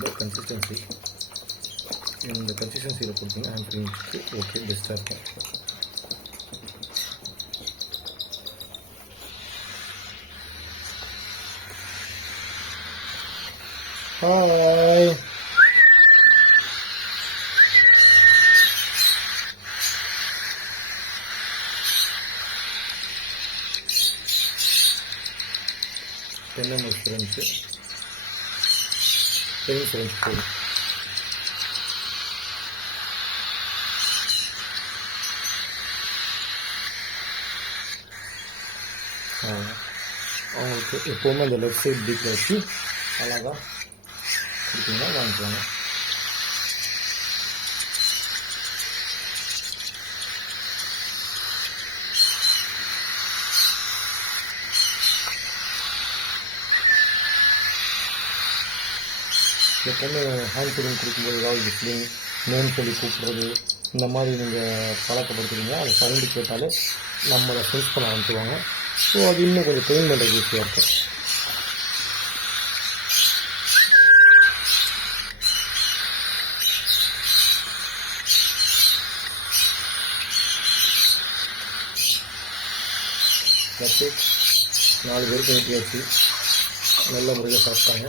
இந்த கன்சிஸ்டன்சி இந்த கன்சிஸ்டன்சியில் கொடுத்தீங்கன்னா ஹேண்ட்ஸ்ப்ரிங்க்கு ஓகே பெஸ்ட்டாக இருக்கும். ஹாய் தென்னை ஃப்ரெண்ட்ஸு பெரிய ஃப்ரெண்ட்ஸ் போதும். அவங்களுக்கு எப்போவுமே அந்த லெஃப்ட் சைட் பீக்கில் வச்சு அழகாக கொடுத்தீங்கன்னா வாங்கிக்குவாங்க. எப்போவுமே ஹேண்ட் ஃபீடிங் கொடுக்கும்போது ஏதாவது விஸ்லிங் நேம் சொல்லி கூப்பிட்றது இந்த மாதிரி நீங்கள் பழக்கப்படுத்துறீங்க. அது சவுண்டு கேட்டாலே நம்மளை சென்ஸ் பண்ண ஆரம்பிச்சுவாங்க. ஸோ அது இன்னும் கொஞ்சம் ட்ரெயின் பண்ணுறது ஈஸியாக இருக்கும். ப்ளஸ் 4 பேருக்கு ஊற்றியாச்சு, நல்ல முறையில் சாப்பிட்டாங்க.